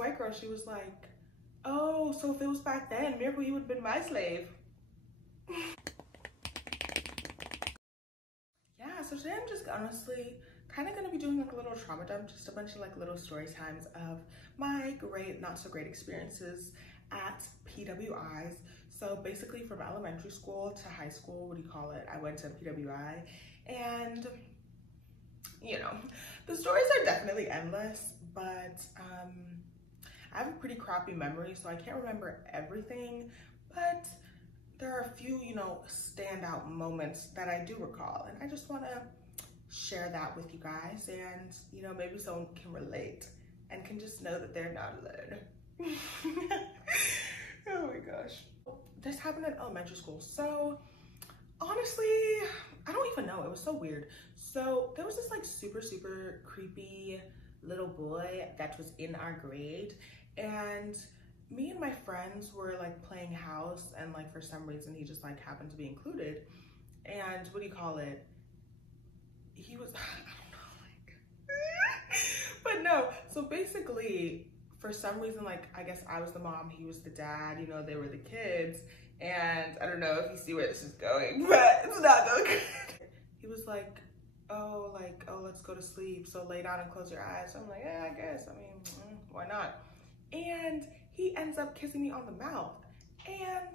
white girl, she was like, oh, so if it was back then, Miracle, you would have been my slave. Yeah, so today I'm just honestly kind of going to be doing like a little trauma dump, just a bunch of like little story times of my great, not so great experiences at PWIs. So basically from elementary school to high school, what do you call it? I went to PWI, and you know, the stories are definitely endless, but I have a pretty crappy memory, so I can't remember everything, but there are a few, you know, standout moments that I do recall, and I just want to share that with you guys, and you know, maybe someone can relate and can just know that they're not alone. Oh my gosh. This happened in elementary school. So honestly, I don't even know. It was so weird. So there was this like super creepy little boy that was in our grade, and me and my friends were like playing house, and like for some reason he just like happened to be included. And what do you call it? He was, I don't know, like, but no. So basically, for some reason, like, I guess I was the mom, he was the dad, you know, they were the kids. And I don't know if you see where this is going, but it's not going good. He was like, oh, let's go to sleep. So lay down and close your eyes. So I'm like, yeah, I guess. I mean, why not? And he ends up kissing me on the mouth. And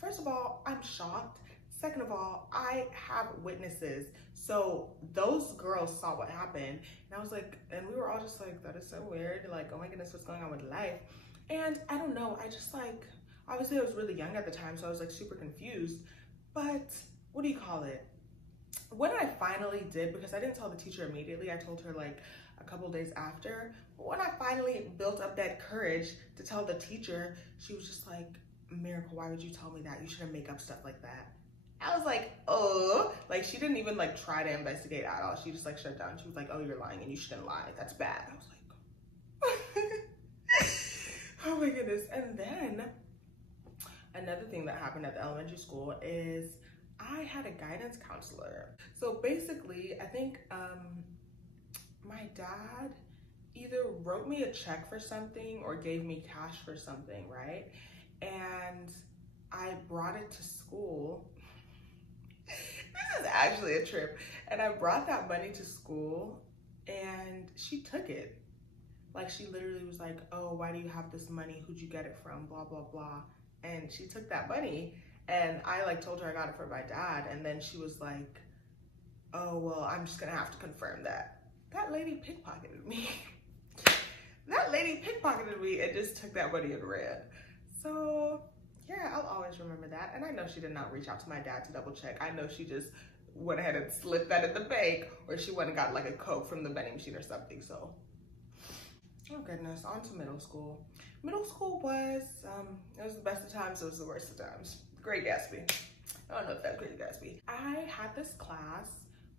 first of all, I'm shocked. Second of all, I have witnesses. So those girls saw what happened. And I was like, and we were all just like, that is so weird. Like, oh my goodness, what's going on with life? And I don't know, I just like, obviously I was really young at the time, so I was like super confused. But what do you call it? When I finally did, because I didn't tell the teacher immediately, I told her like a couple days after. But when I finally built up that courage to tell the teacher, she was just like, Miracle, why would you tell me that? You shouldn't make up stuff like that. I was like, oh, like she didn't even like try to investigate at all. She just like shut down. She was like, oh, you're lying and you shouldn't lie. That's bad. I was like, oh my goodness. And then another thing that happened at the elementary school is I had a guidance counselor. So basically, I think my dad either wrote me a check for something or gave me cash for something, right? And I brought it to school. This is actually a trip. And I brought that money to school, and she took it. Like, she literally was like, oh, why do you have this money? Who'd you get it from? Blah, blah, blah. And she took that money, and I like told her I got it from my dad. And then she was like, oh, well, I'm just gonna have to confirm that. That lady pickpocketed me. That lady pickpocketed me and just took that money and ran. So yeah, I'll always remember that. And I know she did not reach out to my dad to double check. I know she just went ahead and slipped that in the bank, or she went and got like a Coke from the vending machine or something. So, oh goodness, on to middle school. Middle school was, it was the best of times, it was the worst of times. Great Gatsby. I don't know if that's Great Gatsby. I had this class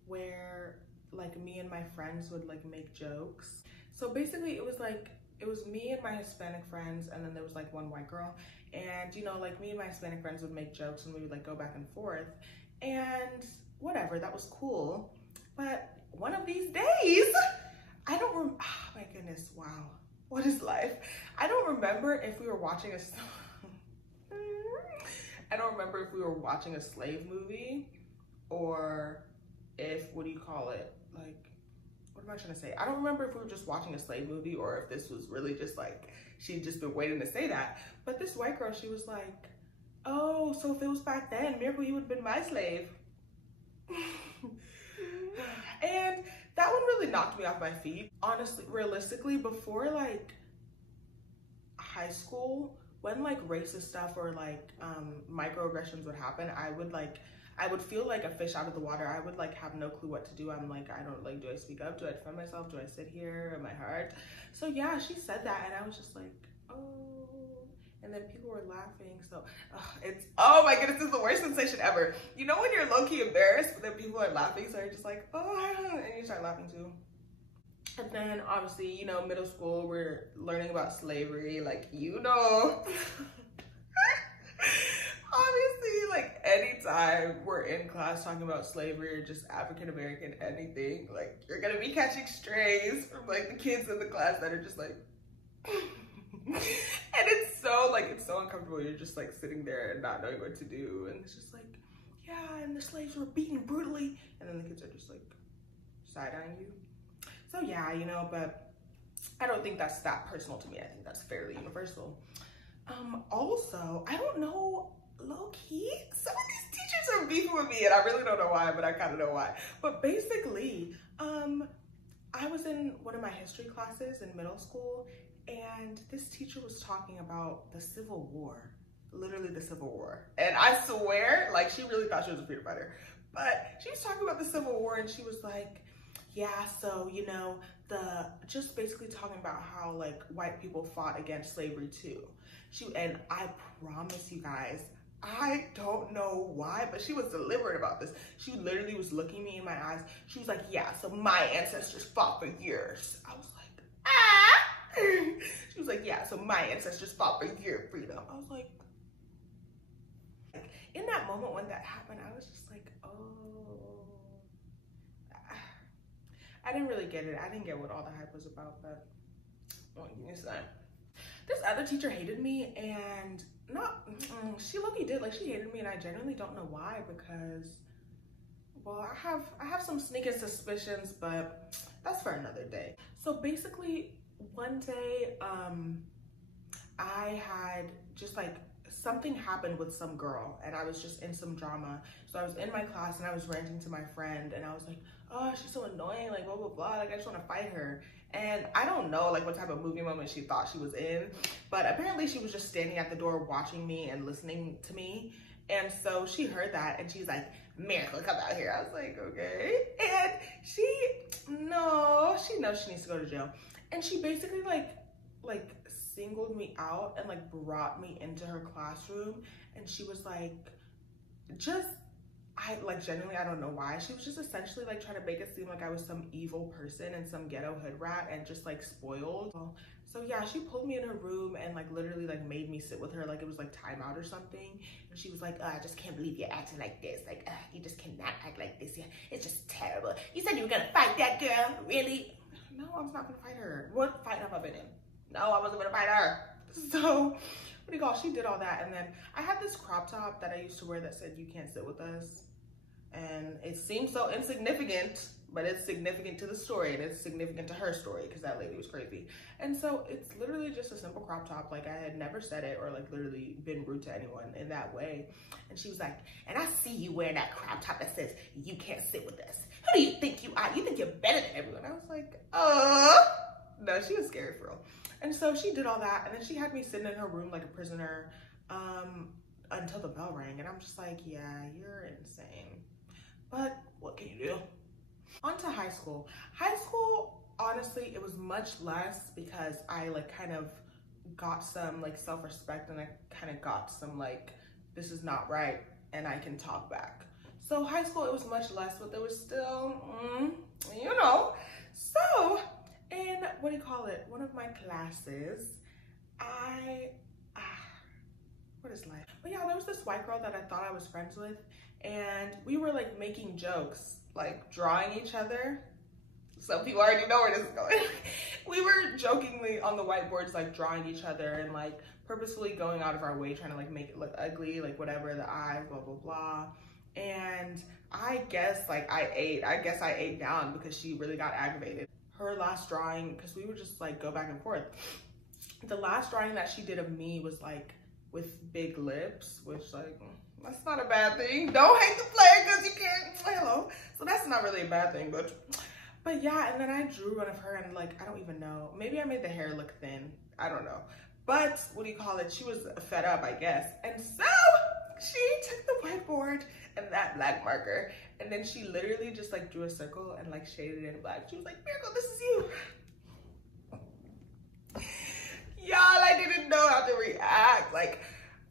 where like me and my friends would like make jokes. So basically it was like, it was me and my Hispanic friends, and then there was like one white girl. And you know, like me and my Hispanic friends would make jokes and we would like go back and forth. And whatever, that was cool. But one of these days, I don't remember, oh my goodness, wow. What is life? I don't remember if we were watching I don't remember if we were watching a slave movie, or if, what do you call it? Like, what am I trying to say? I don't remember if we were just watching a slave movie or if this was really just like, she'd just been waiting to say that. But this white girl, she was like, oh, so if it was back then, Miracle, you would have been my slave. And that one really knocked me off my feet. Honestly, realistically, before like high school, when like racist stuff or like microaggressions would happen, I would feel like a fish out of the water. I would like have no clue what to do. I'm like, I don't like, do I speak up? Do I defend myself? Do I sit here in my heart? So yeah, she said that, and I was just like, oh. And then people were laughing. So it's, oh my goodness, this is the worst sensation ever. You know when you're low-key embarrassed, but then people are laughing, so you're just like, oh, and you start laughing too. And then obviously, you know, middle school, we're learning about slavery, like, you know. Obviously, like anytime we're in class talking about slavery or just African-American anything, like you're gonna be catching strays from like the kids in the class that are just like, uncomfortable. You're just like sitting there and not knowing what to do. And it's just like, yeah, and the slaves were beaten brutally. And then the kids are just like side-eyeing you. So yeah, you know, but I don't think that's that personal to me. I think that's fairly universal. Also, I don't know, low-key, some of these teachers are beefing with me and I really don't know why, but I kind of know why. But basically, I was in one of my history classes in middle school, and this teacher was talking about the Civil War, literally the Civil War. And I swear, like, she really thought she was a peanut butter. But she was talking about the Civil War and she was like, yeah, so, you know, just basically talking about how like white people fought against slavery too. And I promise you guys, I don't know why, but she was deliberate about this. She literally was looking me in my eyes. She was like, yeah, so my ancestors fought for years. I was like, ah. She was like, yeah, so my ancestors fought for your freedom. I was like, in that moment when that happened, I was just like, oh. I didn't really get it. I didn't get what all the hype was about, but well, give me a second. This other teacher hated me, and she low-key did, like she hated me, and I genuinely don't know why, because, well, I have some sneaking suspicions, but that's for another day. So basically, one day, I had just like, something happened with some girl, and I was just in some drama. So I was in my class, and I was ranting to my friend, and I was like, oh, she's so annoying, like blah, blah, blah, like I just want to fight her. And I don't know like what type of movie moment she thought she was in, but apparently she was just standing at the door watching me and listening to me. And so she heard that and she's like, Miracle, come out here. I was like, okay. And she knows she needs to go to jail. And she basically like singled me out and like brought me into her classroom. And she was like, genuinely, I don't know why. She was just essentially like trying to make it seem like I was some evil person and some ghetto hood rat and just like spoiled. So yeah, she pulled me in her room and like literally like made me sit with her like it was like timeout or something. And she was like, I just can't believe you're acting like this. Like, you just cannot act like this. Yeah, it's just terrible. You said you were gonna fight that girl, really? No, I was not gonna fight her. What fight have I been in? No, I wasn't gonna fight her. So, she did all that. And then I had this crop top that I used to wear that said, you can't sit with us. And it seems so insignificant, but it's significant to the story, and it's significant to her story because that lady was crazy. And so it's literally just a simple crop top. Like, I had never said it or like literally been rude to anyone in that way. And she was like, and I see you wearing that crop top that says you can't sit with us. Who do you think you are? You think you're better than everyone? I was like, no, she was scary for real. And so she did all that, and then she had me sitting in her room like a prisoner until the bell rang. And I'm just like, yeah, you're insane. But what can you do? On to high school. High school, honestly, it was much less because I like kind of got some like self-respect, and I kind of got some like, this is not right, and I can talk back. So high school, it was much less, but there was still, you know. So in, one of my classes, what is life? But yeah, there was this white girl that I thought I was friends with, and we were like making jokes, like drawing each other. Some people already know where this is going. We were jokingly on the whiteboards, like drawing each other and like purposefully going out of our way, trying to like make it look ugly, like whatever, the eyes, blah, blah, blah. And I guess I ate down because she really got aggravated. Her last drawing, because we would just like go back and forth. The last drawing that she did of me was like with big lips, which like, that's not a bad thing. Don't hate the player because you can't, hello. So that's not really a bad thing, but yeah, and then I drew one of her and like, I don't even know. Maybe I made the hair look thin. I don't know. But she was fed up, I guess. And so she took the whiteboard and that black marker, and then she literally just like drew a circle and like shaded it in black. She was like, Miracle, this is you. Y'all, I didn't know how to react. Like,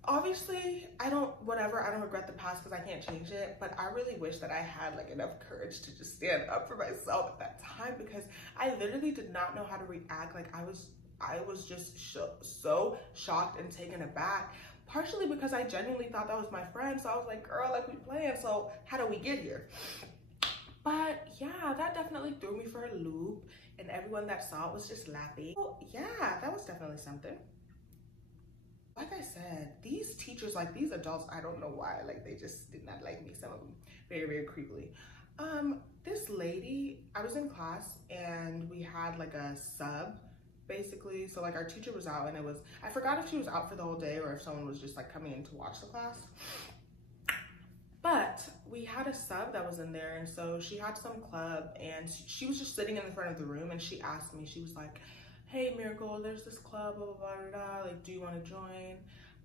obviously, I don't regret the past because I can't change it, but I really wish that I had like enough courage to just stand up for myself at that time, because I literally did not know how to react. Like, I was just so shocked and taken aback, partially because I genuinely thought that was my friend. So I was like, girl, like, we playing, so how do we get here? But yeah, that definitely threw me for a loop, and everyone that saw it was just laughing. Well, yeah, that was definitely something. Like I said, these teachers, like these adults, I don't know why, like they just did not like me, some of them very, very creepily. This lady, I was in class and we had like a sub basically. So like our teacher was out and I forgot if she was out for the whole day or if someone was just like coming in to watch the class. But we had a sub that was in there, and so she had some club and she was just sitting in the front of the room, and she asked me, she was like, hey Miracle, there's this club, blah, blah, blah, blah, blah. Like, do you want to join?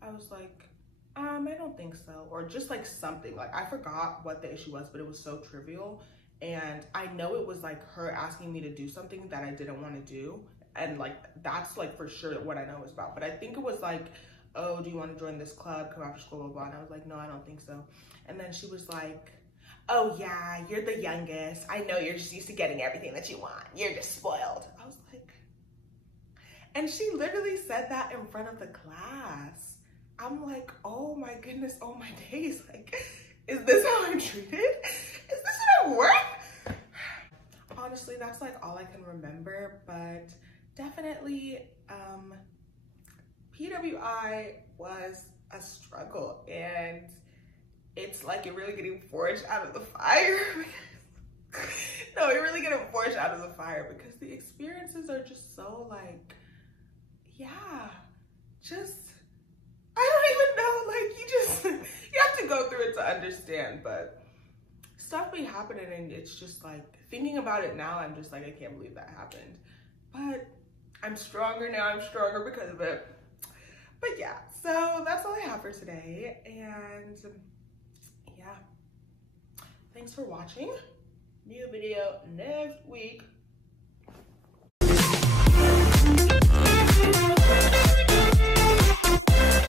I was like, I don't think so. Or just like something, like I forgot what the issue was, but it was so trivial. And I know it was like her asking me to do something that I didn't want to do. And like, that's like for sure what I know it was about. But I think it was like, oh, do you want to join this club, come after school, blah, blah. And I was like, no, I don't think so. And then she was like, oh yeah, you're the youngest. I know you're just used to getting everything that you want. You're just spoiled. I was like, and she literally said that in front of the class. I'm like, oh my goodness, oh my days. Like, is this how I'm treated? Is this how I work? Honestly, that's like all I can remember, but definitely PWI was a struggle, and it's like you're really getting forged out of the fire. No, you're really getting forged out of the fire because the experiences are just so like, yeah, just, I don't even know, like you have to go through it to understand, but stuff be happening and it's just like, thinking about it now, I'm just like, I can't believe that happened. But I'm stronger now, I'm stronger because of it. But yeah, so that's all I have for today, and yeah, thanks for watching. New video next week.